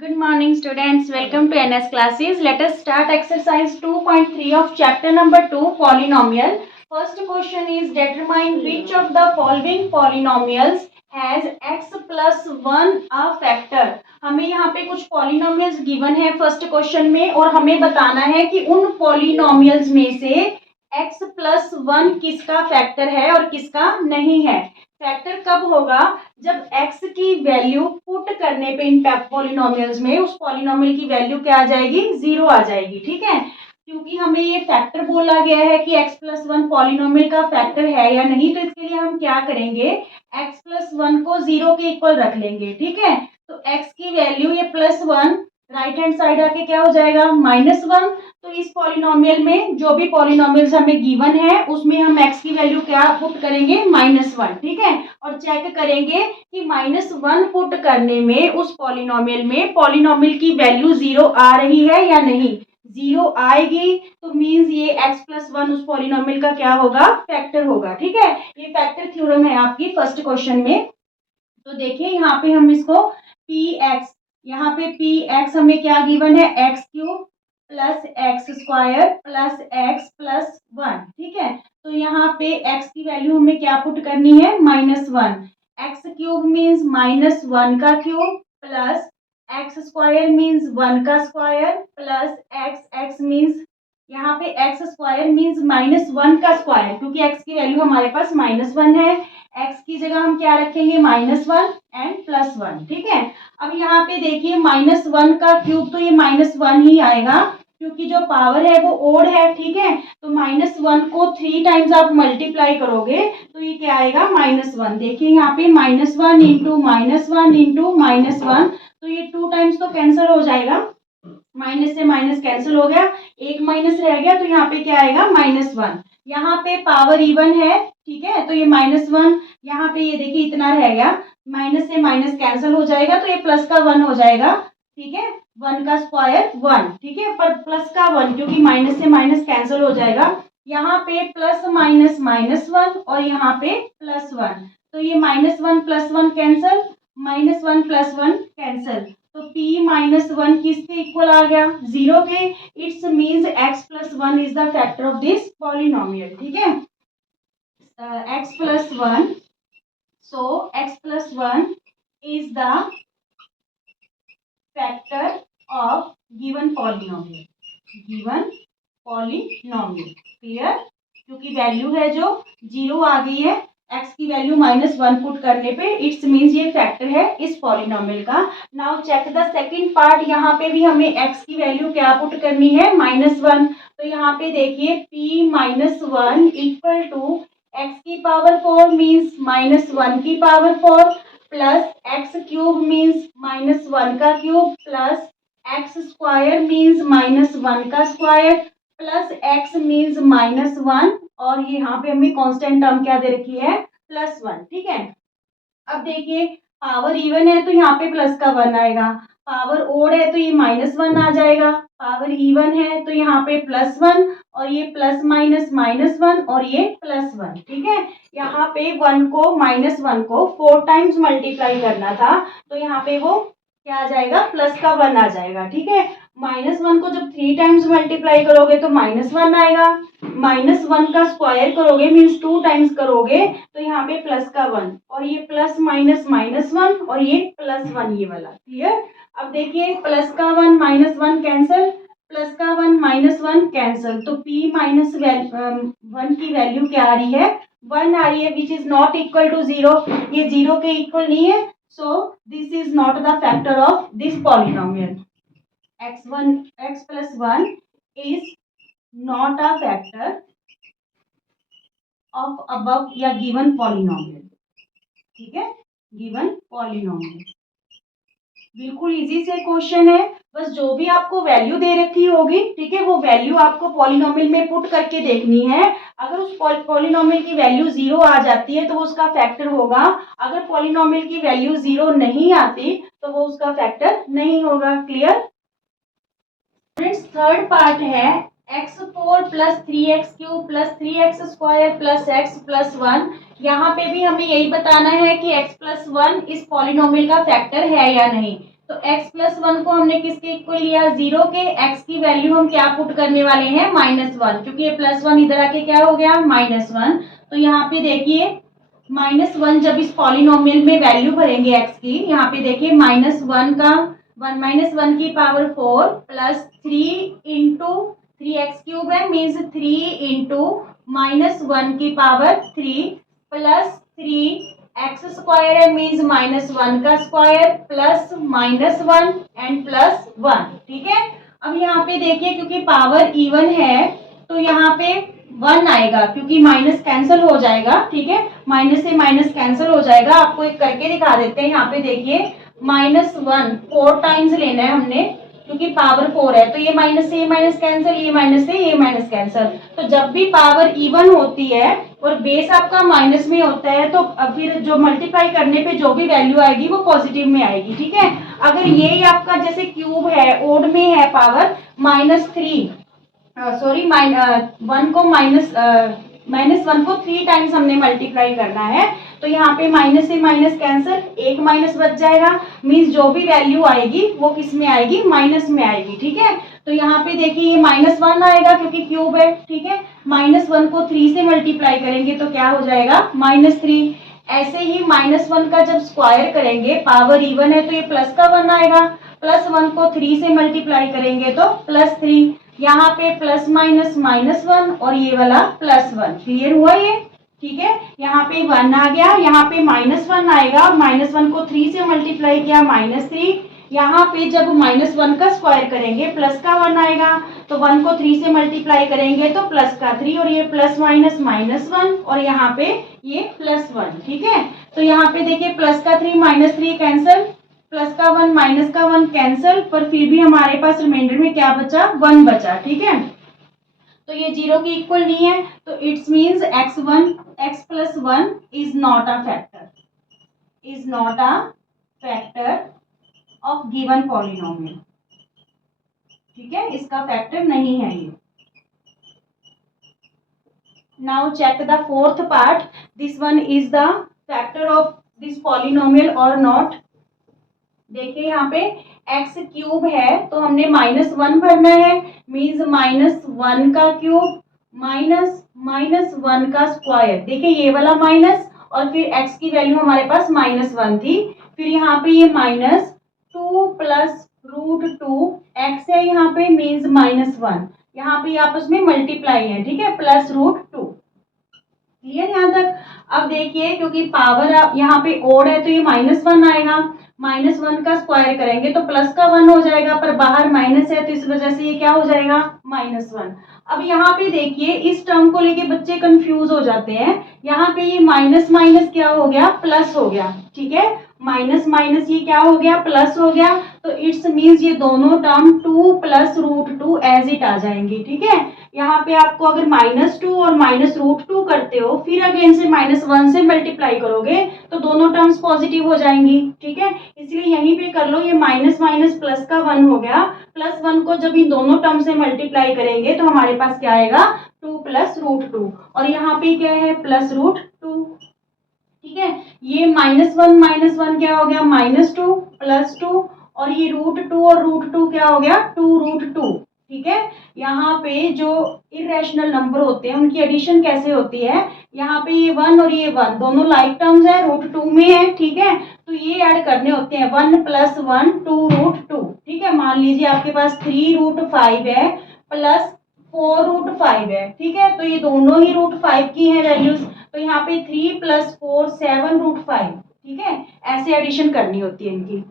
Good morning students, welcome to NS classes. Let us start exercise 2.3 of chapter number 2 polynomial. First question is determine which of the following polynomials has x plus 1 a factor. हमें यहाँ पे कुछ polynomials given है first question में और हमें बताना है कि उन polynomials में से x plus 1 किसका फैक्टर है और किसका नहीं है। फैक्टर कब होगा जब x की वैल्यू पुट करने पे इन पॉलिनोमियल्स में उस पॉलिनोमियल की वैल्यू क्या आ जाएगी, जीरो आ जाएगी। ठीक है, क्योंकि हमें ये फैक्टर बोला गया है कि x प्लस 1 पॉलिनोमियल का फैक्टर है या नहीं, तो इसके लिए हम क्या करेंगे, x प्लस 1 को जीरो के इक्वल रख लेंगे। ठीक है, तो x की वैल्यू ये प्लस 1 राइट हैंड साइड आके क्या हो जाएगा, -1। तो इस पॉलिनोमियल में जो भी पॉलिनोमियल्स हमें गिवन है उसमें हम x की वैल्यू क्या पुट करेंगे, -1। ठीक है, और चेक करेंगे कि -1 पुट करने में उस पॉलिनोमियल में पॉलिनोमियल की वैल्यू जीरो आ रही है या नहीं। जीरो आएगी तो मींस ये x प्लस 1 उस पॉलिनोमियल का क्या होगा, फैक्टर होगा। ठीक है, ये फैक्टर थ्योरम है आपकी फर्स्ट क्वेश्चन में। तो देखिए यहाँ पे हम इसको px, यहाँ पे px हमें क्या गिवन है, x cube plus x square plus x plus 1। ठीक है, तो यहाँ पे x की वैल्यू हमें क्या पुट करनी है, -1। एक्स क्यूब मीन्स -1 का cube plus x square means 1 का square plus x, x means यहाँ पे एक्स स्क्वायर मीन्स -1 का स्क्वायर, क्योंकि x की वैल्यू हमारे पास -1 है। x की जगह हम क्या रखेंगे, -1 एंड +1। ठीक है, अब यहाँ पे देखिए -1 का क्यूब तो ये -1 ही आएगा क्योंकि जो पावर है वो ओड है। ठीक है, तो -1 को 3 टाइम्स आप मल्टीप्लाई करोगे तो ये क्या आएगा, -1। देखिए यहाँ पे -1 इंटू -1 इंटू -1, तो ये 2 टाइम्स तो कैंसिल हो जाएगा, माइनस से माइनस कैंसिल हो गया, एक माइनस रह गया, तो यहाँ पे क्या आएगा, -1। यहाँ पे पावर इवन है। ठीक है, तो ये -1 यहाँ पे ये देखिए इतना रह गया, माइनस से माइनस कैंसिल हो जाएगा तो ये प्लस का 1 हो जाएगा। ठीक है, 1 का स्क्वायर 1। ठीक है, पर प्लस का 1 क्योंकि माइनस से माइनस कैंसिल हो जाएगा, यहाँ पे प्लस माइनस -1 और यहाँ पे +1, तो ये -1 + 1 कैंसिल, -1 + 1 कैंसिल, तो p -1 किसके इक्वल आ गया, जीरो के। It's means x plus 1 is the factor of this polynomial. ठीक है, x plus 1, so x plus 1 is the factor of given polynomial, given polynomial. Clear, क्योंकि वैल्यू है जो जीरो आ गई है, x की वैल्यू -1 पुट करने पे, इट्स मीन्स ये फैक्टर है इस पॉलिनोमियल का। Now check the second part, यहाँ पे भी हमें x की वैल्यू क्या पुट करनी है, -1। तो यहाँ पे देखिए p -1 इक्वल टू x की पावर 4 मीन्स -1 की power 4 plus x cube means -1 का cube plus x square means -1 का स्क्वायर प्लस एक्स मीन्स -1, और यहाँ पे हमें कांस्टेंट टर्म क्या दे रखी है, +1। ठीक है, अब देखिए पावर इवन है तो यहाँ पे प्लस का 1 आएगा, पावर ओड है तो ये -1 आ जाएगा, पावर इवन है तो यहाँ पे +1 और ये प्लस माइनस -1 और ये +1। ठीक है, यहाँ पे 1 को -1 को 4 टाइम्स मल्टीप्लाई करना था, तो यहाँ पे वो क्या आ जाएगा, प्लस का 1 आ जाएगा। ठीक है, -1 को जब 3 टाइम्स मल्टीप्लाई करोगे तो -1 आएगा, -1 का स्क्वायर करोगे मीन्स 2 टाइम्स करोगे तो यहाँ पे प्लस का 1 और ये प्लस माइनस -1 और ये +1 ये वाला। क्लियर, अब देखिए प्लस का 1 -1 कैंसिल, प्लस का 1 -1 कैंसिल, तो p -1 की वैल्यू क्या आ रही है, 1 आ रही है, which is not equal to 0, ये 0 के इक्वल नहीं है, so this is not the factor of this polynomial. x plus 1 is not a factor of above या गिवन पॉलिनोमियल। ठीक है, गिवन पॉलिनोमियल बिल्कुल इजी से क्वेश्चन है, बस जो भी आपको वैल्यू दे रखी होगी, ठीक है, वो वैल्यू आपको पॉलिनोमियल में पुट करके देखनी है। अगर उस पॉलिनोमियल की वैल्यू 0 आ जाती है तो वो उसका फैक्टर होगा, अगर पॉलिनोमियल की वैल्यू 0 नहीं आती तो वो उसका फैक्टर नहीं होगा। क्लियर फ्रेंड्स, थर्ड पार्ट है x4 plus 3x³ plus 3x square plus x plus 1। यहाँ पे भी हमें यही बताना है कि x प्लस 1 इस पॉलिनोमियल का फैक्टर है या नहीं। तो x प्लस वन को हमने किसके इक्वल लिया, 0 के। x की वैल्यू हम क्या पुट करने वाले हैं, -1, क्योंकि ये +1 इधर आके क्या हो गया, -1। तो यहाँ पे देखिए -1 जब इस पॉलिनोमियल में वैल्यू भरेंगे x की, यहाँ पे देखिए -1 का 1 की पावर 4 प्लस 3 इंटू 3x³ है, मीन्स 3 इंटू -1 की पावर 3 प्लस 3x² है, मीन्स -1 का स्क्वायर प्लस -1 एंड +1। ठीक है, अब यहाँ पे देखिए क्योंकि पावर इवन है तो यहाँ पे 1 आएगा, क्योंकि माइनस कैंसिल हो जाएगा। ठीक है, माइनस से माइनस कैंसिल हो जाएगा। आपको एक करके दिखा देते हैं। यहाँ पे देखिए -1 4 टाइम्स लेना है हमने, क्योंकि पावर 4 है, तो ये माइनस से ये माइनस कैंसिल, ये माइनस से ये माइनस कैंसिल। तो जब भी पावर इवन होती है और बेस आपका माइनस में होता है तो फिर जो मल्टीप्लाई करने पे जो भी वैल्यू आएगी वो पॉजिटिव में आएगी। ठीक है, अगर ये आपका जैसे क्यूब है, ओड में है पावर -3, सॉरी वन को -1 को 3 टाइम्स हमने मल्टीप्लाई करना है, तो यहाँ पे माइनस से माइनस कैंसिल, एक माइनस बच जाएगा, मीन्स जो भी वैल्यू आएगी वो किस में आएगी, माइनस में आएगी। ठीक है, तो यहाँ पे देखिए ये -1 आएगा क्योंकि क्यूब है। ठीक है, -1 को 3 से मल्टीप्लाई करेंगे तो क्या हो जाएगा, -3। ऐसे ही -1 का जब स्क्वायर करेंगे, पावर इवन है तो ये प्लस का 1 आएगा, +1 को 3 से मल्टीप्लाई करेंगे तो +3। यहाँ पे प्लस माइनस -1 और ये वाला +1। क्लियर हुआ ये? ठीक है, यहाँ पे 1 आ गया, यहाँ पे -1 आएगा, -1 को 3 से मल्टीप्लाई किया -3। यहाँ पे जब -1 का स्क्वायर करेंगे प्लस का 1 आएगा, तो 1 को 3 से मल्टीप्लाई करेंगे तो प्लस का 3 और ये प्लस माइनस -1 और यहाँ पे ये +1। ठीक है, तो यहाँ पे देखिए प्लस का 3 -3 कैंसिल, प्लस का 1 माइनस का 1 कैंसिल, पर फिर भी हमारे पास रिमाइंडर में क्या बचा, 1 बचा। ठीक है, तो ये 0 की इक्वल नहीं है, तो it's means x plus 1 is not a factor, is not a factor of given polynomial. ठीक है, इसका फैक्टर नहीं है ये। Now check the fourth part, this one is the factor of this polynomial और नॉट। देखिए यहाँ पे x³ है तो हमने -1 भरना है, मीन्स -1 का क्यूब माइनस 1 का स्क्वायर। देखिए ये वाला माइनस और फिर x की वैल्यू हमारे पास -1 थी, फिर यहाँ पे ये -2 प्लस √2 x है यहाँ पे, मीन्स -1। यहाँ पे आपस में मल्टीप्लाई है। ठीक है, प्लस √2। क्लियर यहाँ तक? अब देखिए क्योंकि पावर यहाँ पे ओड है तो ये -1 आएगा, -1 का स्क्वायर करेंगे तो प्लस का 1 हो जाएगा, पर बाहर माइनस है तो इस वजह से ये क्या हो जाएगा, -1। अब यहाँ पे देखिए इस टर्म को लेके बच्चे कंफ्यूज हो जाते हैं। यहाँ पे ये माइनस माइनस क्या हो गया, प्लस हो गया। ठीक है, माइनस माइनस ये क्या हो गया, प्लस हो गया, तो इट्स मीन्स ये दोनों टर्म 2 प्लस √2 एज इट आ जाएंगी। ठीक है, यहाँ पे आपको अगर -2 और -√2 करते हो, फिर अगेन से -1 से मल्टीप्लाई करोगे तो दोनों टर्म्स पॉजिटिव हो जाएंगी। ठीक है, इसलिए यहीं पे कर लो, ये माइनस माइनस प्लस का 1 हो गया, +1 को जब इन दोनों टर्म से मल्टीप्लाई करेंगे तो हमारे पास क्या आएगा, 2 प्लस √2 और यहाँ पे क्या है, प्लस √2। ठीक है, ये -1 क्या हो गया, -2 +2 और ये √2 और √2 क्या हो गया, 2√2। ठीक है, यहाँ पे जो इरेशनल नंबर होते हैं उनकी एडिशन कैसे होती है, यहाँ पे ये 1 और ये 1 दोनों लाइक टर्म्स है, √2 में है। ठीक है, तो ये ऐड करने होते हैं, 1 + 1 2√2। ठीक है, मान लीजिए आपके पास 3√5 है प्लस 4√5 है। ठीक है, तो ये दोनों ही √5 की है वैल्यूज, तो यहाँ पे 3 + 4 7√5। ठीक है, ऐसे एडिशन करनी होती है इनकी।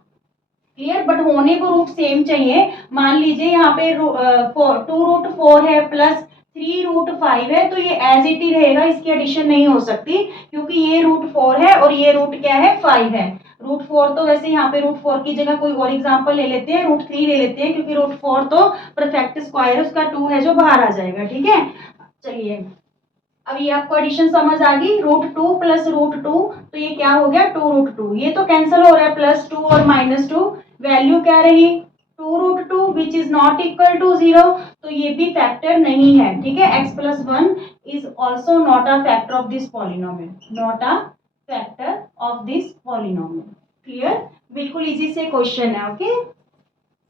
क्लियर, बट होने को रूट सेम चाहिए। मान लीजिए यहाँ पे 2√4 है प्लस 3√5 है, तो ये एज इट ही रहेगा, इसकी एडिशन नहीं हो सकती, क्योंकि ये √4 है और ये रूट क्या है, 5 है। √4 तो वैसे यहाँ पे √4 की जगह कोई और एग्जांपल ले लेते हैं, √3 ले लेते हैं, क्योंकि √4 तो परफेक्ट स्क्वायर उसका 2 है जो बाहर आ जाएगा। ठीक है, चलिए अब ये आपको एडिशन समझ आ गई, √2 प्लस √2, तो ये क्या हो गया, 2√2। ये तो कैंसिल हो रहा है, +2 और -2, वैल्यू क्या रही, 2√2 which is not equal to 0, तो ये भी फैक्टर नहीं है। ठीक है, x + 1 is also not a factor of this polynomial, not a factor of this polynomial. Clear, बिल्कुल इजी से क्वेश्चन है। ओके,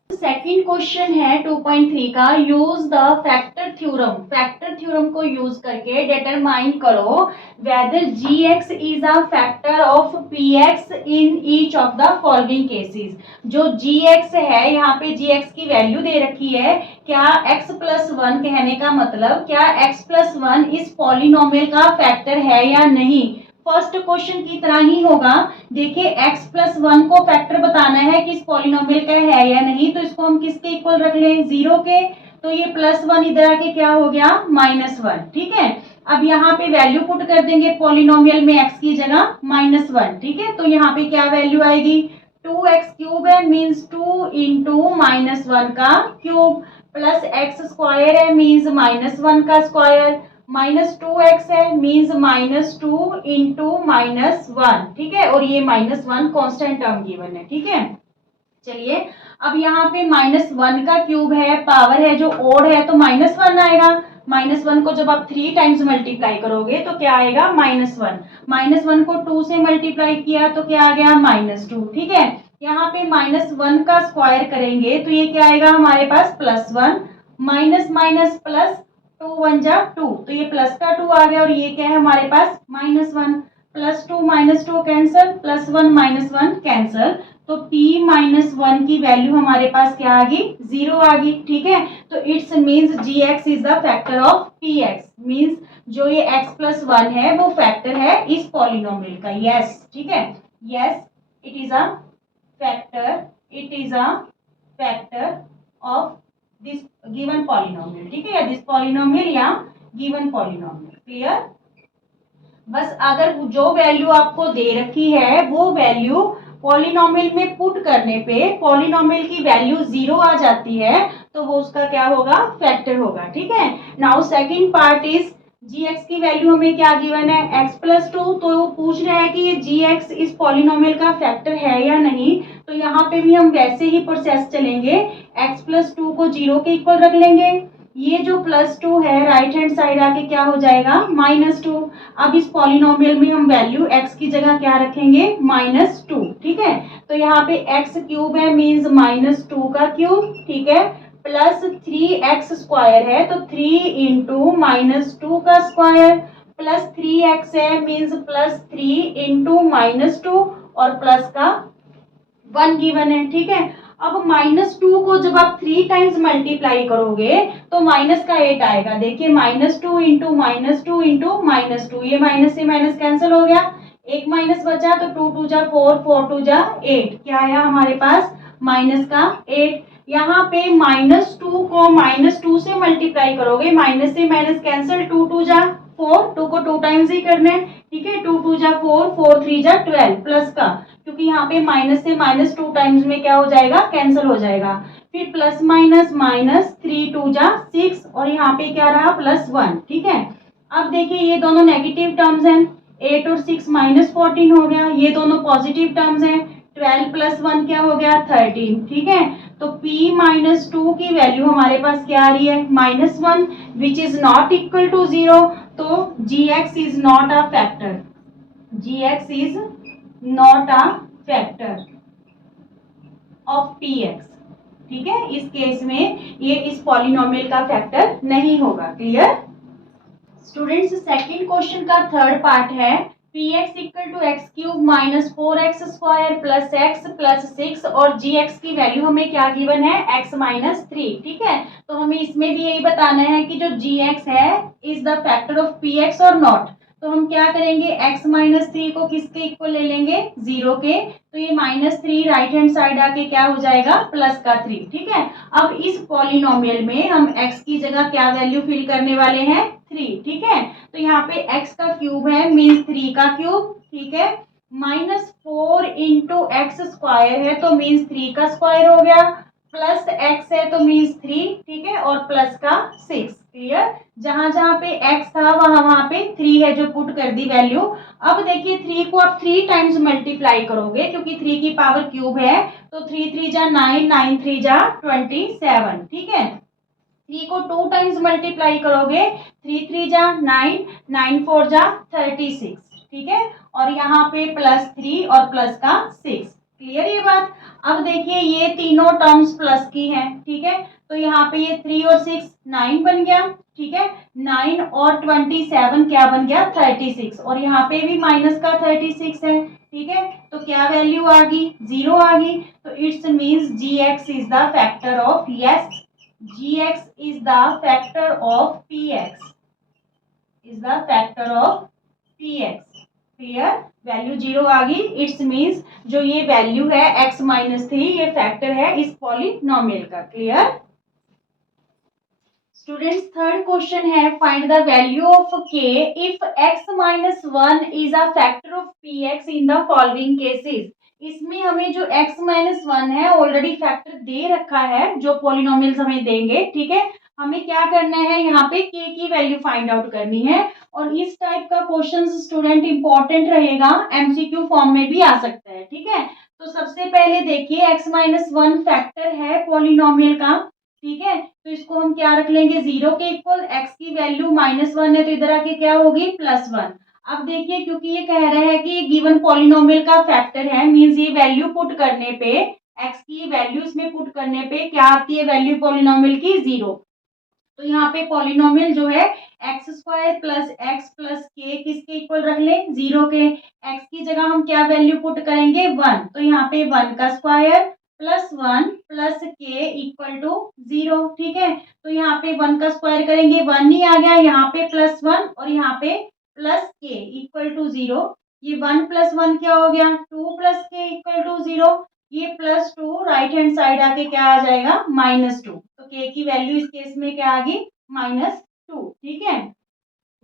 सेकंड क्वेश्चन है 2.3 का, use the factor theorem. Factor theorem को यूज करके डिटरमाइन करो whether gx is a factor of px in each of the following cases. जो gx है, यहाँ पे gx की वैल्यू दे रखी है, क्या x प्लस वन कहने का मतलब क्या x प्लस वन इस पॉलिनोमियल का फैक्टर है या नहीं। फर्स्ट क्वेश्चन की तरह ही होगा। देखिए x प्लस वन को फैक्टर बताना है कि इस पॉलिनोमियल का है या नहीं, तो इसको हम किसके इक्वल रख लें, जीरो के। तो ये प्लस वन इधर आके क्या हो गया, माइनस वन। ठीक है, अब यहाँ पे वैल्यू पुट कर देंगे पॉलिनोमियल में x की जगह माइनस वन। ठीक है, तो यहाँ पे क्या वैल्यू आएगी, 2x क्यूब है, मीन्स 2 इंटू माइनस वन का क्यूब, प्लस एक्स स्क्वायर है, मीन्स माइनस वन का स्क्वायर, माइनस टू एक्स है, means minus two into minus one. ठीक है, और ये minus one constant term given है। ठीक है, चलिए अब यहाँ पे माइनस वन का क्यूब है, पावर है जो ओड है, तो माइनस वन आएगा। माइनस वन को जब आप 3 टाइम्स मल्टीप्लाई करोगे तो क्या आएगा, माइनस वन। माइनस वन को 2 से मल्टीप्लाई किया तो क्या आ गया, माइनस टू। ठीक है, यहाँ पे माइनस वन का स्क्वायर करेंगे तो ये क्या आएगा हमारे पास, plus one, minus minus plus, two one जा टू, तो ये प्लस का टू आ गया, और ये क्या है हमारे पास, minus one. Plus two minus two cancel, plus one minus one cancel, तो p माइनस वन की वैल्यू हमारे पास क्या आ गई, जीरो आ गई। ठीक है, तो it's means gx is the factor of px, means जो ये x प्लस वन है वो फैक्टर है इस पॉलिनोमियल का। यस, ठीक है, yes it is a factor, it is a factor of this given polynomial. ठीक है, या दिस पॉलिनोमियल या गिवन पॉलिनोमियल। क्लियर, बस अगर जो वैल्यू आपको दे रखी है वो वैल्यू पॉलिनोमियल में पुट करने पे पॉलिनोमियल की वैल्यू जीरो आ जाती है तो वो उसका क्या होगा, फैक्टर होगा। ठीक है, now second part is gx की वैल्यू हमें क्या गिवन है, x प्लस टू, तो वो पूछ रहा है कि ये gx इस पॉलिनोमियल का फैक्टर है या नहीं। तो यहाँ पे भी हम वैसे ही प्रोसेस चलेंगे, x प्लस टू को जीरो के इक्वल रख लेंगे, ये जो प्लस टू है राइट हैंड साइड आके क्या हो जाएगा, माइनस टू। अब इस पॉलिनोमियल में हम वैल्यू x की जगह क्या रखेंगे, माइनस टू। ठीक है, तो यहाँ पे x क्यूब है, मीन्स माइनस टू का क्यूब। ठीक है, प्लस थ्री एक्स स्क्वायर है, तो थ्री इंटू माइनस टू का स्क्वायर, प्लस थ्री एक्स है, means plus three into minus two, और प्लस का वन गिवन है। ठीक है, अब माइनस टू को जब आप 3 टाइम्स मल्टीप्लाई करोगे तो माइनस का 8 आएगा। देखिए minus two into minus two into minus two, ये माइनस से माइनस कैंसिल हो गया, एक माइनस बचा, तो टू टू जा फोर, फोर टू जा एट, क्या आया हमारे पास, माइनस का 8। यहाँ पे माइनस टू को माइनस टू से मल्टीप्लाई करोगे, माइनस से माइनस कैंसिल, टू टू जा फोर, टू को 2 टाइम्स ही करना है। ठीक है, टू टू जा फोर, फोर थ्री जा 12, प्लस का, क्योंकि यहाँ पे माइनस से माइनस 2 टाइम्स में क्या हो जाएगा, कैंसिल हो जाएगा। फिर plus minus minus, three two जा सिक्स, और यहाँ पे क्या रहा, प्लस वन। ठीक है, अब देखिए ये दोनों नेगेटिव टर्म्स हैं, 8 और 6 माइनस 14 हो गया, ये दोनों पॉजिटिव टर्म्स हैं, 12 प्लस वन क्या हो गया, 13। ठीक है, तो p माइनस टू की वैल्यू हमारे पास क्या आ रही है, minus one, which is not equal to zero, तो gx is not a factor, gx is not a factor of px। ठीक है, इस केस में ये इस पॉलिनोमियल का फैक्टर नहीं होगा। क्लियर स्टूडेंट्स, सेकंड क्वेश्चन का थर्ड पार्ट है, px equal to x cube minus four x square plus x plus six, और gx की वैल्यू हमें क्या गिवन है, x माइनस थ्री। ठीक है, तो हमें इसमें भी यही बताना है कि जो gx है is the factor of px और नॉट। तो हम क्या करेंगे, x माइनस थ्री को किसके इक्वल ले लेंगे, जीरो के, तो ये minus three right hand side आके क्या हो जाएगा, प्लस का थ्री। ठीक है, अब इस पॉलिनोमियल में हम x की जगह क्या वैल्यू फिल करने वाले हैं, थ्री। ठीक है, तो यहाँ पे x का क्यूब है, मीन्स थ्री का क्यूब। ठीक है, minus four into x square है, तो मीन्स थ्री का स्क्वायर हो गया, प्लस एक्स है तो मीन्स थ्री। ठीक है, और प्लस का सिक्स। क्लियर, जहां जहां पे x था वहां वहां पे थ्री है जो पुट कर दी वैल्यू। अब देखिए थ्री को आप 3 टाइम्स मल्टीप्लाई करोगे, क्योंकि थ्री की पावर क्यूब है, तो थ्री थ्री जा नाइन, नाइन थ्री जा 27। ठीक है, थ्री को 2 टाइम्स मल्टीप्लाई करोगे, थ्री थ्री जा नाइन, नाइन फोर जा 36। ठीक है, और यहाँ पे प्लस थ्री और प्लस का सिक्स। क्लियर ये बात। अब देखिए ये तीनों टर्म्स प्लस की हैं, ठीक है, तो यहाँ पे ये 3 और 6 9 बन गया, ठीक है, 9 और 27 क्या बन गया 36, और यहाँ पे भी माइनस का 36 है, ठीक है, तो क्या वैल्यू आ गई 0 आ गई। तो it's means G x is the factor of, yes, G x is the factor of P x, is the factor of P x. Clear, value 0 आ गई, इट्स मीन्स जो ये वैल्यू है x माइनस 3 ये फैक्टर है इस polynomial का। Clear students, third question है find the value of k if x minus 1 is a factor of px in the following cases. इसमें हमें जो x माइनस 1 है ऑलरेडी फैक्टर दे रखा है, जो पॉलिनोमियल्स हमें देंगे, ठीक है, हमें क्या करना है यहाँ पे k की वैल्यू फाइंड आउट करनी है। और इस टाइप का क्वेश्चन स्टूडेंट इंपॉर्टेंट रहेगा, एमसीक्यू फॉर्म में भी आ सकता है, ठीक है। तो सबसे पहले देखिए x माइनस 1 फैक्टर है पॉलिनोमियल का, ठीक है, तो इसको हम क्या रख लेंगे 0 के इक्वल, x की वैल्यू माइनस 1 है तो इधर आके क्या होगी +1। अब देखिए क्योंकि ये कह रहा है कि ये गिवन पॉलिनोमियल का फैक्टर है, मींस ये वैल्यू पुट करने पे, x की वैल्यू इसमें पुट करने पे क्या आती है वैल्यू पॉलिनोमियल की 0। तो यहाँ पे पॉलिनोमियल जो है x square plus x plus के किसके इक्वल रख लें 0 के। x की जगह हम क्या वैल्यू पुट करेंगे 1, तो यहाँ पे 1 का स्क्वायर प्लस 1 प्लस के इक्वल टू 0, ठीक है, तो यहाँ पे 1 का स्क्वायर करेंगे 1 ही आ गया, यहाँ पे +1 और यहाँ पे प्लस के इक्वल टू 0। ये 1 + 1 क्या हो गया 2 + के इक्वल टू 0, ये +2 राइट हैंड साइड आके क्या आ जाएगा -2, तो k की वैल्यू इस केस में क्या आ गई -2, ठीक है।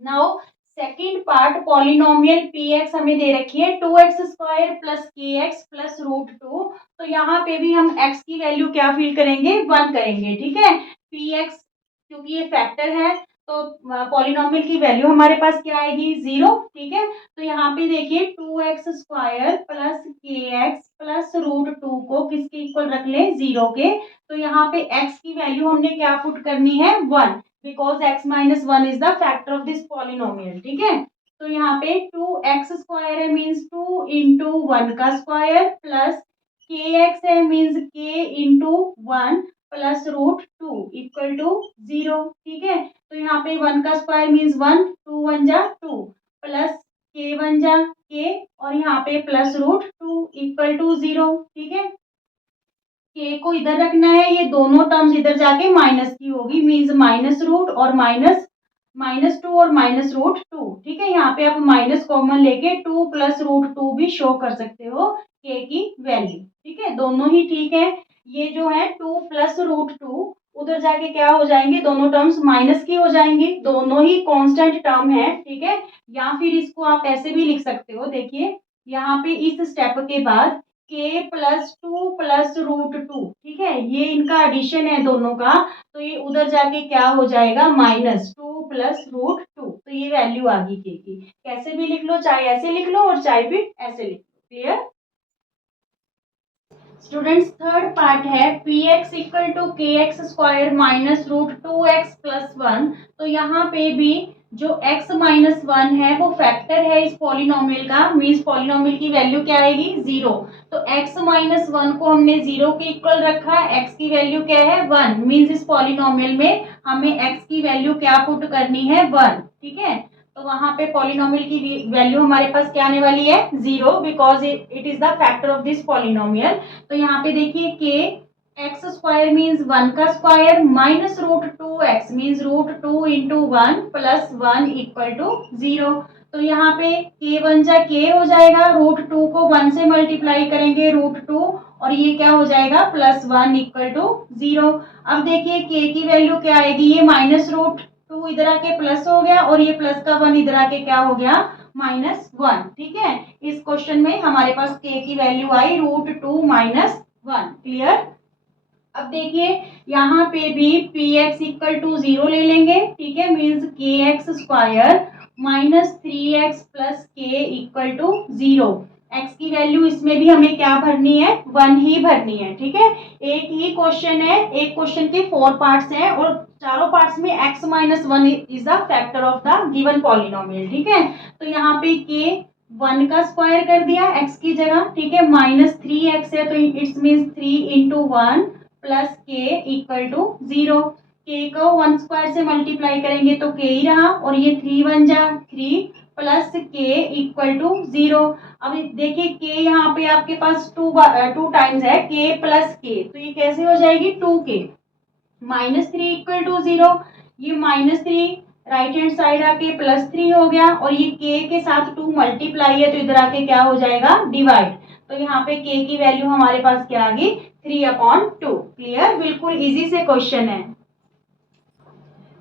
Now second part polynomial px हमें दे रखी है 2x² प्लस kx प्लस √2, तो यहाँ पे भी हम x की वैल्यू क्या फिल करेंगे 1 करेंगे, ठीक है, px क्योंकि ये फैक्टर है तो पॉलिनोमियल की वैल्यू हमारे पास क्या आएगी 0, ठीक है, तो यहाँ पे देखिए 2x² प्लस kx प्लस √2 को किसके इक्वल रख लें 0 के, तो यहाँ पे x की वैल्यू हमने क्या पुट करनी है 1, because x minus 1 is the factor of this polynomial, ठीक है, तो यहाँ पे 2x² है मीन्स 2 इंटू 1 का स्क्वायर प्लस kx है means k into 1 plus √2 equal to 0, ठीक है, तो यहाँ पे 1 का स्क्वायर मीन्स 1, 2 1 जा 2 प्लस k 1 जा k और यहाँ पे प्लस √2 इक्वल टू 0, ठीक है, k को इधर रखना है, ये दोनों टर्म्स इधर जाके माइनस की होगी, मीन्स माइनस रूट और -2 और -√2, ठीक है, यहाँ पे आप माइनस कॉमन लेके 2 + √2 भी शो कर सकते हो k की वैल्यू, ठीक है, दोनों ही ठीक है। ये जो है 2 + √2 उधर जाके क्या हो जाएंगे दोनों टर्म्स माइनस की हो जाएंगी, दोनों ही कांस्टेंट टर्म है, ठीक है, या फिर इसको आप ऐसे भी लिख सकते हो, देखिए यहाँ पे इस स्टेप के बाद k + 2 + √2, ठीक है, ये इनका एडिशन है दोनों का, तो ये उधर जाके क्या हो जाएगा -2 + √2, तो ये वैल्यू आ गई k की, कैसे भी लिख लो, चाहे ऐसे लिख लो और चाहे फिर ऐसे लिख लो। क्लियर स्टूडेंट्स, थर्ड पार्ट है px equal to kx² minus √2x + 1, तो यहाँ पे भी जो x माइनस 1 है वो फैक्टर है इस पॉलिनोमियल का, मीन्स पॉलिनोमियल की वैल्यू क्या आएगी 0, तो x माइनस 1 को हमने 0 के इक्वल रखा, x की वैल्यू क्या है 1, मीन्स इस पॉलिनोमियल में हमें x की वैल्यू क्या पुट करनी है 1, ठीक है, तो वहां पे पॉलिनोमियल की वैल्यू हमारे पास क्या आने वाली है 0, because it is the factor of this polynomial. तो यहाँ पे देखिए k x² मीन्स 1 का square minus √2x means √2 into 1 plus 1 equal to 0, तो यहाँ पे k 1 जा k हो जाएगा, √2 को 1 से मल्टीप्लाई करेंगे √2 और ये क्या हो जाएगा +1 इक्वल टू 0। अब देखिए k की वैल्यू क्या आएगी, ये -√2 इधर आके प्लस हो गया और ये प्लस का 1 इधर आके क्या हो गया -1, ठीक है, इस क्वेश्चन में हमारे पास k की वैल्यू आई √2 - 1। क्लियर, अब देखिए यहाँ पे भी px इक्वल टू 0 ले लेंगे, ठीक है, means kx² minus 3x plus k equal to 0, x की वैल्यू इसमें भी हमें क्या भरनी है 1 ही भरनी है, ठीक है, एक ही क्वेश्चन है, एक क्वेश्चन के 4 पार्ट्स हैं और चारों पार्ट्स में x minus 1 is the factor of the given polynomial, ठीक है, तो यहाँ पे k 1 का स्क्वायर कर दिया x की जगह, ठीक है, -3x है तो इट्स मीन्स 3 इंटू 1 प्लस के इक्वल टू 0। के को 1 स्क्वायर से मल्टीप्लाई करेंगे तो के ही रहा, और ये 3 बन जा 3 प्लस के इक्वल टू 0। अब देखिए के यहाँ पे आपके पास टू टाइम्स है, के प्लस के, तो ये कैसे हो जाएगी 2k। -3 इक्वल टू 0, ये -3 राइट हैंड साइड आके +3 हो गया, और ये के साथ 2 मल्टीप्लाई है तो इधर आके क्या हो जाएगा डिवाइड। तो यहाँ पे के की वैल्यू हमारे पास क्या आ गई 3/2। क्लियर, बिल्कुल इजी से क्वेश्चन है।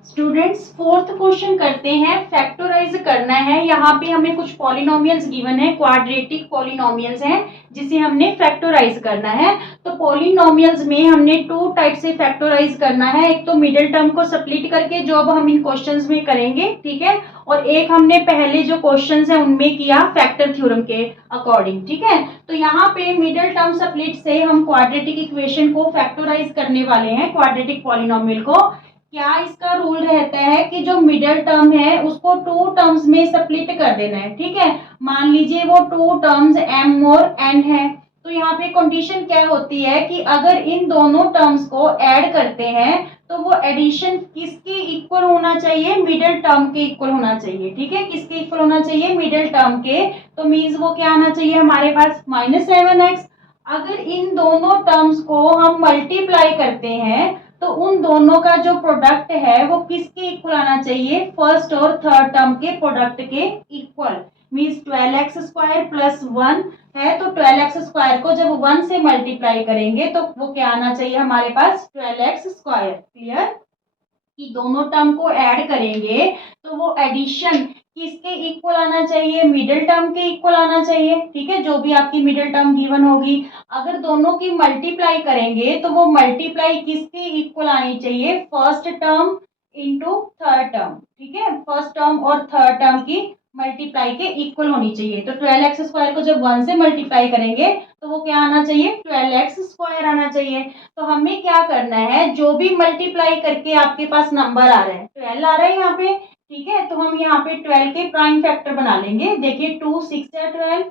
स्टूडेंट्स फोर्थ क्वेश्चन करते हैं, फैक्टराइज करना है। यहाँ पे हमें कुछ पॉलिनोमियल्स गिवन है, क्वाड्रेटिक पॉलिनोमियल्स हैं जिसे हमने फैक्टराइज करना है। तो पॉलिनोमियल्स में हमने 2 टाइप से फैक्टराइज करना है, एक तो मिडिल टर्म को स्प्लिट करके जो अब हम इन क्वेश्चंस में करेंगे, ठीक है, और एक हमने पहले जो क्वेश्चंस है उनमें किया फैक्टर थ्योरम के अकॉर्डिंग, ठीक है। तो यहाँ पे मिडिल टर्म स्प्लिट से हम क्वाड्रेटिक इक्वेशन को फैक्टराइज करने वाले हैं, क्वाड्रेटिक पॉलिनोमियल को। क्या इसका रूल रहता है कि जो मिडिल टर्म है उसको 2 टर्म्स में स्प्लिट कर देना है, ठीक है। मान लीजिए वो 2 टर्म्स m और n है, तो यहाँ पे कंडीशन क्या होती है कि अगर इन दोनों टर्म्स को ऐड करते हैं तो वो एडिशन किसके इक्वल होना चाहिए, मिडिल टर्म के इक्वल होना चाहिए, ठीक है। किसके इक्वल होना चाहिए, मिडिल टर्म के। तो मीन्स वो क्या आना चाहिए हमारे पास -7x। अगर इन दोनों टर्म्स को हम मल्टीप्लाई करते हैं तो उन दोनों का जो प्रोडक्ट है वो किसके इक्वल आना चाहिए, फर्स्ट और थर्ड टर्म के प्रोडक्ट के इक्वल। मीन्स 12x² प्लस 1 है तो 12x² को जब 1 से मल्टीप्लाई करेंगे तो वो क्या आना चाहिए हमारे पास 12x²। क्लियर, कि दोनों टर्म को ऐड करेंगे तो वो एडिशन किसके इक्वल आना चाहिए, मिडिल टर्म के इक्वल आना चाहिए, ठीक है, जो भी आपकी मिडिल टर्म गिवन होगी। अगर दोनों की मल्टीप्लाई करेंगे तो वो मल्टीप्लाई किसके इक्वल आनी चाहिए, first term into third term, ठीक है, फर्स्ट टर्म और थर्ड टर्म की मल्टीप्लाई के इक्वल होनी चाहिए। तो 12x² को जब 1 से मल्टीप्लाई करेंगे तो वो क्या आना चाहिए 12x² आना चाहिए। तो हमें क्या करना है, जो भी मल्टीप्लाई करके आपके पास नंबर आ रहा है 12 आ रहा है यहाँ पे, ठीक है, तो हम यहाँ पे 12 के प्राइम फैक्टर बना लेंगे। देखिए 2 6 जा 12,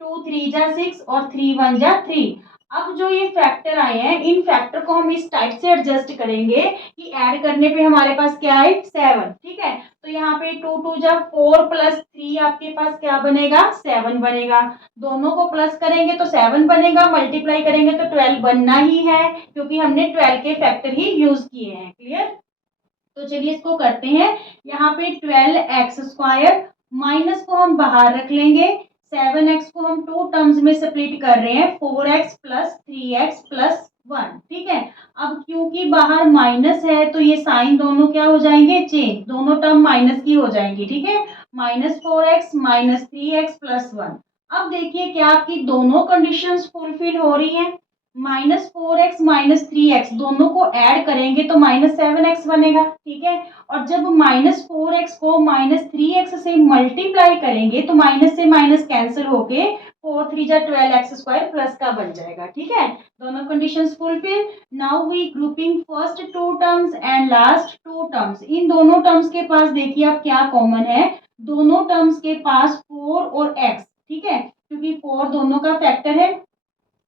2 3 जा 6 और 3 1 जा 3। अब जो ये फैक्टर आए हैं इन फैक्टर को हम इस टाइप से एडजस्ट करेंगे कि ऐड करने पे हमारे पास क्या है 7, ठीक है। तो यहाँ पे 2 2 जा 4 प्लस 3 आपके पास क्या बनेगा 7 बनेगा। दोनों को प्लस करेंगे तो 7 बनेगा, मल्टीप्लाई करेंगे तो 12 बनना ही है क्योंकि हमने 12 के फैक्टर ही यूज किए हैं। क्लियर, तो चलिए इसको करते हैं। यहाँ पे 12x² माइनस को हम बाहर रख लेंगे, 7x को हम 2 टर्म्स में स्प्लिट कर रहे हैं, 4x प्लस 3x प्लस 1, ठीक है। अब क्योंकि बाहर माइनस है तो ये साइन दोनों क्या हो जाएंगे चेंज, दोनों टर्म माइनस की हो जाएंगी, ठीक है, -4x -3x प्लस 1। अब देखिए क्या आपकी दोनों कंडीशंस फुलफिल हो रही हैं। -4x -3x दोनों को ऐड करेंगे तो -7x बनेगा, ठीक है। और जब -4x को -3x से मल्टीप्लाई करेंगे तो माइनस से माइनस कैंसिल होके 4 3 जा 12x² प्लस का बन जाएगा, ठीक है। दोनों conditions fulfil. Now we grouping first 2 terms and last 2 terms. इन दोनों टर्म्स के पास देखिए आप क्या कॉमन है, दोनों टर्म्स के पास 4 और x, ठीक है, क्योंकि 4 दोनों का फैक्टर है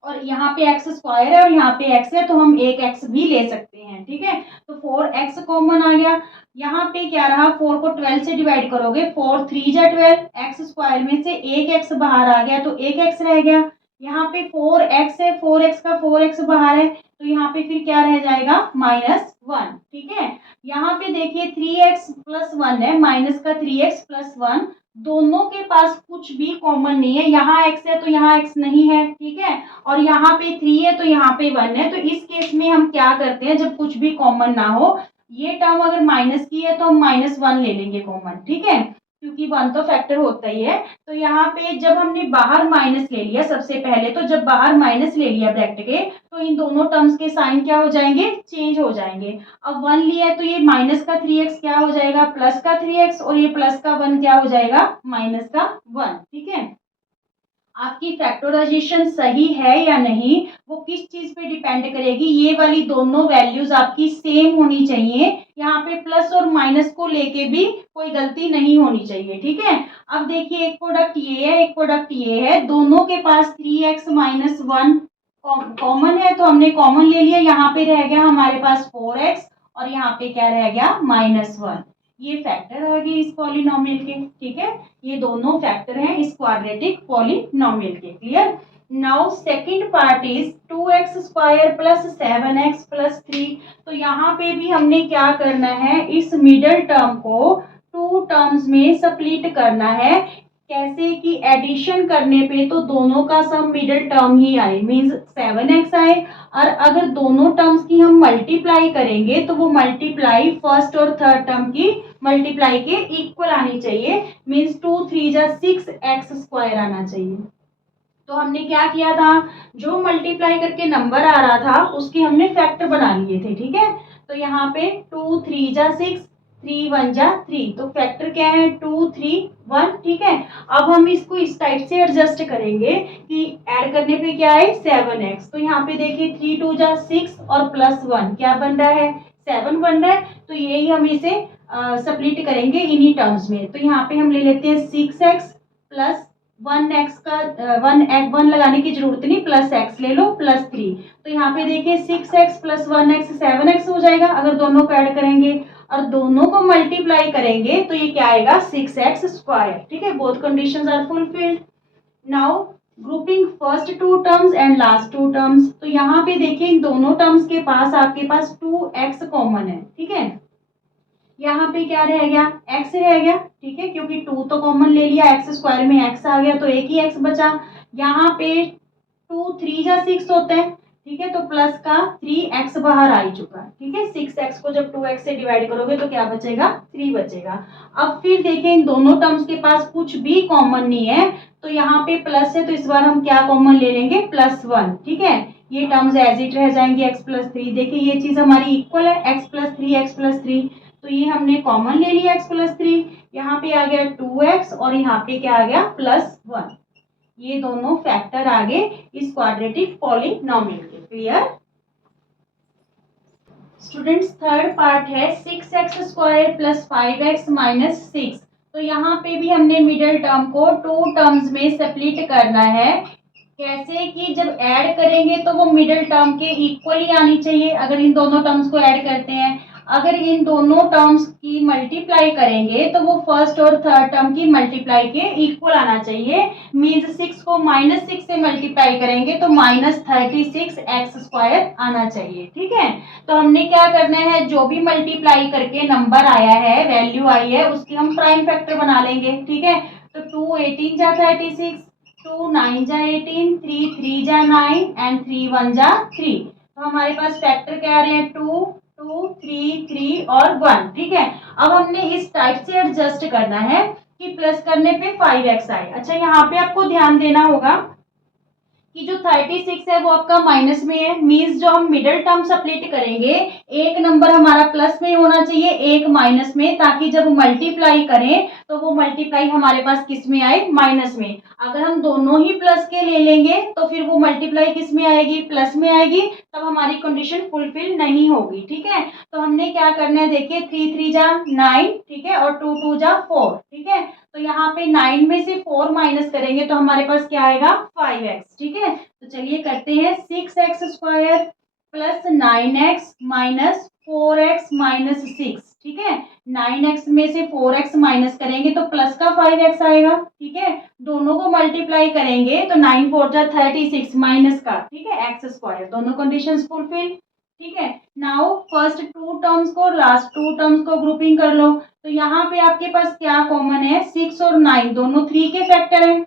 और यहाँ पे x² है और यहाँ पे x है तो हम एक x भी ले सकते हैं, ठीक है। तो 4x कॉमन आ गया। यहाँ पे क्या रहा, 4 को 12 से डिवाइड करोगे 4 3 जा 12, x² में से एक x बाहर आ गया तो एक x रह गया। यहाँ पे 4x है, 4x का 4x बाहर है तो यहाँ पे फिर क्या रह जाएगा -1, ठीक है। यहाँ पे देखिए 3x प्लस 1 है, माइनस का 3x प्लस 1, दोनों के पास कुछ भी कॉमन नहीं है, यहाँ x है तो यहाँ x नहीं है, ठीक है, और यहाँ पे 3 है तो यहाँ पे 1 है। तो इस केस में हम क्या करते हैं, जब कुछ भी कॉमन ना हो, ये टर्म अगर माइनस की है तो हम -1 ले लेंगे कॉमन, ठीक है, क्योंकि 1 तो फैक्टर होता ही है। तो यहाँ पे जब हमने बाहर माइनस ले लिया सबसे पहले, तो जब बाहर माइनस ले लिया ब्रैकेट के तो इन दोनों टर्म्स के साइन क्या हो जाएंगे चेंज हो जाएंगे। अब 1 लिया है तो ये माइनस का 3x क्या हो जाएगा प्लस का 3x, और ये प्लस का 1 क्या हो जाएगा -1, ठीक है। आपकी फैक्टराइजेशन सही है या नहीं वो किस चीज पे डिपेंड करेगी, ये वाली दोनों वैल्यूज आपकी सेम होनी चाहिए। यहाँ पे प्लस और माइनस को लेके भी कोई गलती नहीं होनी चाहिए, ठीक है। अब देखिए एक प्रोडक्ट ये है, एक प्रोडक्ट ये है, दोनों के पास 3x माइनस 1 कॉमन है, तो हमने कॉमन ले लिया। यहाँ पे रह गया हमारे पास 4x और यहाँ पे क्या रह गया -1। ये फैक्टर आ गए इस पॉलिनोमियल के, ठीक है। ये दोनों फैक्टर हैं इस क्वाड्रेटिक पॉलिनोमियल के। Clear. Now second part is 2x square plus 7x plus 3। तो यहाँ पे भी हमने क्या करना है, इस मिडल टर्म को टू टर्म्स में स्प्लिट करना है। कैसे कि एडिशन करने पे तो दोनों का सम मिडल टर्म ही आए, मींस 7x आए, और अगर दोनों टर्म्स की हम मल्टीप्लाई करेंगे तो वो मल्टीप्लाई फर्स्ट और थर्ड टर्म की मल्टीप्लाई के इक्वल आनी चाहिए, मींस 2 3 जा 6x स्क्वायर आना चाहिए। तो हमने क्या किया था, जो मल्टीप्लाई करके नंबर आ रहा था उसके हमने फैक्टर बना लिए थे, ठीक है। तो यहाँ पे 2 3 जा 6, 3 1 जा 3, तो फैक्टर क्या है 2 3 1, ठीक है। अब हम इसको इस टाइप से एडजस्ट करेंगे कि ऐड करने पे क्या है 7x, तो यहाँ पे देखिए 3 2 जा 6 और प्लस 1 क्या बन रहा है 7 बन रहा है। तो यही हम इसे स्प्लिट करेंगे इन्हीं टर्म्स में। तो यहाँ पे हम ले लेते हैं 6x प्लस 1x का 1 लगाने की जरूरत नहीं, प्लस x ले लो प्लस 3। तो यहाँ पे देखिए 6x प्लस 1x 7x हो जाएगा अगर दोनों को ऐड करेंगे, और दोनों को मल्टीप्लाई करेंगे तो ये क्या आएगा 6x स्क्वायर, ठीक है। Both conditions are fulfilled. Now grouping first two terms and last two terms. तो यहाँ पे देखिए इन दोनों टर्म्स के पास आपके पास 2x कॉमन है, ठीक है। यहाँ पे क्या रह गया x रह गया, ठीक है, क्योंकि 2 तो कॉमन ले लिया, x स्क्वायर में x आ गया तो एक ही x बचा। यहाँ पे 2 3 जा 6 होते हैं, ठीक है, तो प्लस का 3x बाहर आ ही चुका, ठीक है। 6x को जब 2x से डिवाइड करोगे तो क्या बचेगा 3 बचेगा। अब फिर देखिए इन दोनों टर्म्स के पास कुछ भी कॉमन नहीं है, तो यहाँ पे प्लस है तो इस बार हम क्या कॉमन ले लेंगे +1, ठीक है। ये टर्म्स एज इट रह जाएंगे x प्लस 3। देखिए ये चीज हमारी इक्वल है x प्लस 3 x प्लस 3, तो ये हमने कॉमन ले लिया x प्लस 3। यहाँ पे आ गया 2x और यहाँ पे क्या आ गया +1। ये दोनों फैक्टर आ गए इस क्वाड्रेटिक पॉलिनोमियल के। Clear students. थर्ड पार्ट है 6x square plus 5x minus 6। तो यहाँ पे भी हमने मिडिल टर्म को टू टर्म्स में स्प्लिट करना है। कैसे कि जब ऐड करेंगे तो वो मिडिल टर्म के इक्वल ही आनी चाहिए अगर इन दोनों टर्म्स को ऐड करते हैं। अगर इन दोनों टर्म्स की मल्टीप्लाई करेंगे तो वो फर्स्ट और थर्ड टर्म की मल्टीप्लाई के इक्वल आना चाहिए, मींस 6 को -6 से मल्टीप्लाई करेंगे तो -36x स्क्वायर आना चाहिए, ठीक है। तो हमने क्या करना है, जो भी मल्टीप्लाई करके नंबर आया है वैल्यू आई है उसकी हम प्राइम फैक्टर बना लेंगे, ठीक है। तो 2 18 जा 36, 2 9 जा 18, 3 3 जा 9 एंड 3 1 जा 3। तो हमारे पास फैक्टर क्या आ रहे हैं 2 2 3 3 और 1, ठीक है। अब हमने इस टाइप से एडजस्ट करना है कि प्लस करने पे 5x आए। अच्छा यहाँ पे आपको ध्यान देना होगा कि जो 36 है वो आपका माइनस में है, मींस जो हम मिडिल टर्म स्प्लिट करेंगे एक नंबर हमारा प्लस में होना चाहिए एक माइनस में, ताकि जब मल्टीप्लाई करें तो वो मल्टीप्लाई हमारे पास किस में आए माइनस में। अगर हम दोनों ही प्लस के ले लेंगे तो फिर वो मल्टीप्लाई किस में आएगी प्लस में आएगी, तब हमारी कंडीशन फुलफिल नहीं होगी, ठीक है। तो हमने क्या करना है देखिए 3 3 जा 9, ठीक है, और 2 2 जा 4, ठीक है। तो यहाँ पे 9 में से 4 माइनस करेंगे तो हमारे पास क्या आएगा 5x, ठीक है। तो चलिए करते हैं 6x square plus 9x minus 4x minus 6, ठीक है। 9x में से 4x माइनस करेंगे तो प्लस का 5x आएगा, ठीक है। दोनों को मल्टीप्लाई करेंगे तो 9 4 जा 36 माइनस का, ठीक है, x स्क्वायर। दोनों कंडीशंस फुलफिल, ठीक है। नाउ फर्स्ट टू टर्म्स को लास्ट टू टर्म्स को ग्रुपिंग कर लो। तो यहाँ पे आपके पास क्या कॉमन है 6 और 9 दोनों 3 के फैक्टर हैं,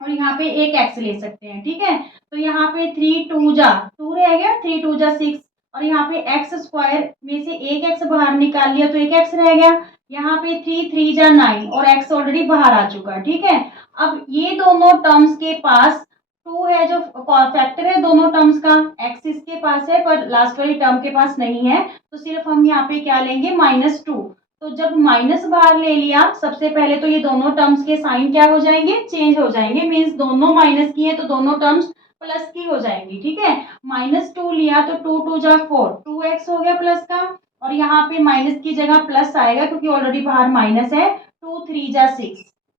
और यहाँ पे एक x ले सकते हैं, ठीक है। तो यहाँ पे 3 2 जा 2 रह गया, 3 2 जा 6, और यहाँ पे x स्क्वायर में से एक x बाहर निकाल लिया तो एक x रह गया। यहाँ पे 3 3 जा 9 और x ऑलरेडी बाहर आ चुका, ठीक है। अब ये दोनों टर्म्स के पास 2 है जो फैक्टर है दोनों टर्म्स का, x इसके पास है पर लास्ट वाली टर्म के पास नहीं है, तो सिर्फ हम यहाँ पे क्या लेंगे -2। तो जब माइनस बाहर ले लिया, सबसे पहले तो ये दोनों टर्म्स के साइन क्या हो जाएंगे, चेंज हो जाएंगे। मीन्स दोनों माइनस की है तो दोनों टर्म्स प्लस की हो जाएंगी। ठीक है, -2 लिया तो 2 2 जा 4, 2x हो गया प्लस का, और यहाँ पे माइनस की जगह प्लस आएगा क्योंकि ऑलरेडी बाहर माइनस है। 2 3 जा 6।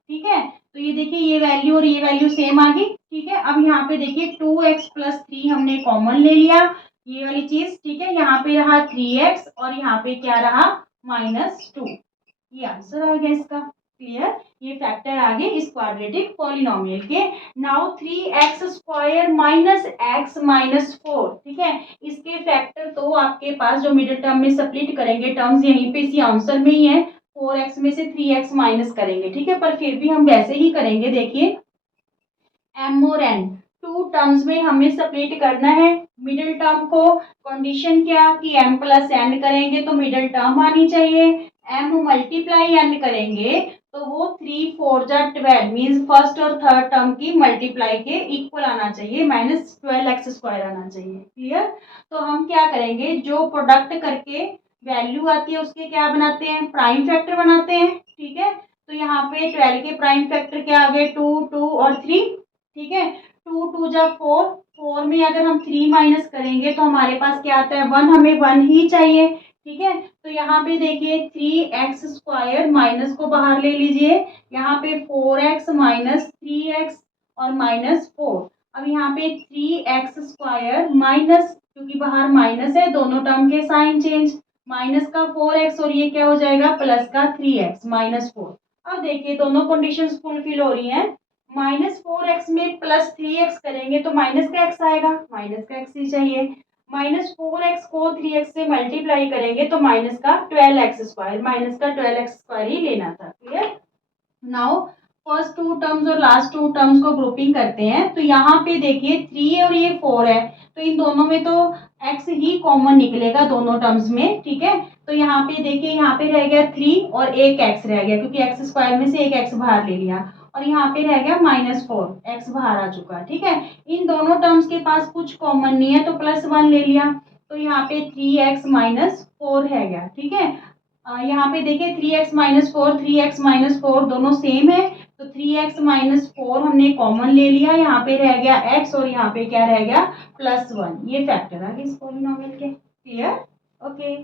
ठीक है, तो ये देखिए ये वैल्यू और ये वैल्यू सेम आ गई। ठीक है, अब यहाँ पे देखिए 2x + 3 हमने कॉमन ले लिया, ये वाली चीज। ठीक है, यहाँ पे रहा 3x और यहाँ पे क्या रहा, -2। ये आंसर आ गया इसका। क्लियर, ये फैक्टर आ गए इस क्वाड्रेटिक पॉलिनोमियल के। Now 3x² - x - 4। ठीक है, इसके फैक्टर तो आपके पास जो मिडिल टर्म में स्प्लिट करेंगे टर्म्स यहीं पे इसी आंसर में ही है। 4x में से 3x माइनस करेंगे। ठीक है, पर फिर भी हम वैसे ही करेंगे। देखिए m और n टू टर्म्स में हमें सेपरेट करना है मिडिल टर्म को। कंडीशन क्या कि m + n करेंगे तो मिडिल टर्म आनी चाहिए। m × n करेंगे तो वो 3 4 जा 12 मीन्स फर्स्ट और थर्ड टर्म की मल्टीप्लाई के इक्वल आना चाहिए, -12x² आना चाहिए। क्लियर, तो हम क्या करेंगे, जो प्रोडक्ट करके वैल्यू आती है उसके क्या बनाते हैं, प्राइम फैक्टर बनाते हैं। ठीक है, तो यहाँ पे 12 के प्राइम फैक्टर क्या आ गए, 2 2 और 3। ठीक है, 2 2 जा 4, 4 में अगर हम 3 माइनस करेंगे तो हमारे पास क्या आता है, 1, हमें 1 ही चाहिए। ठीक है, तो यहाँ पे देखिए 3x² माइनस को बाहर ले लीजिए, यहाँ पे 4x - 3x और -4। अब यहाँ पे 3x² माइनस, क्योंकि बाहर माइनस है दोनों टर्म के साइन चेंज, माइनस का 4x और ये क्या हो जाएगा प्लस का 3x -4। अब देखिए दोनों कंडीशंस फुलफिल हो रही हैं। -4x में +3x करेंगे तो माइनस का x आएगा, माइनस का x ही चाहिए। -4x को 3x से मल्टीप्लाई करेंगे तो माइनस का 12x², माइनस का 12x² ही लेना था। Clear, now first two terms और लास्ट टू टर्म्स को ग्रुपिंग करते हैं। तो यहाँ पे देखिए 3 और ये 4 है, तो इन दोनों में तो x ही कॉमन निकलेगा दोनों टर्म्स में। ठीक है, तो यहाँ पे देखिए यहाँ पे रह गया 3 और एक x रह गया, क्योंकि x² में से एक x बाहर ले लिया, और यहाँ पे रह गया -4, x बाहर आ चुका। ठीक है, इन दोनों टर्म्स के पास कुछ कॉमन नहीं है तो +1 ले लिया, तो यहाँ पे 3x - 4 रह गया। ठीक है, यहाँ पे देखिए 3x - 4, 3x - 4 दोनों सेम है, तो 3x - 4 हमने कॉमन ले लिया, यहाँ पे रह गया x और यहाँ पे क्या रह गया +1। ये फैक्टर आ गए इस पॉलिनोमियल के। Clear, okay.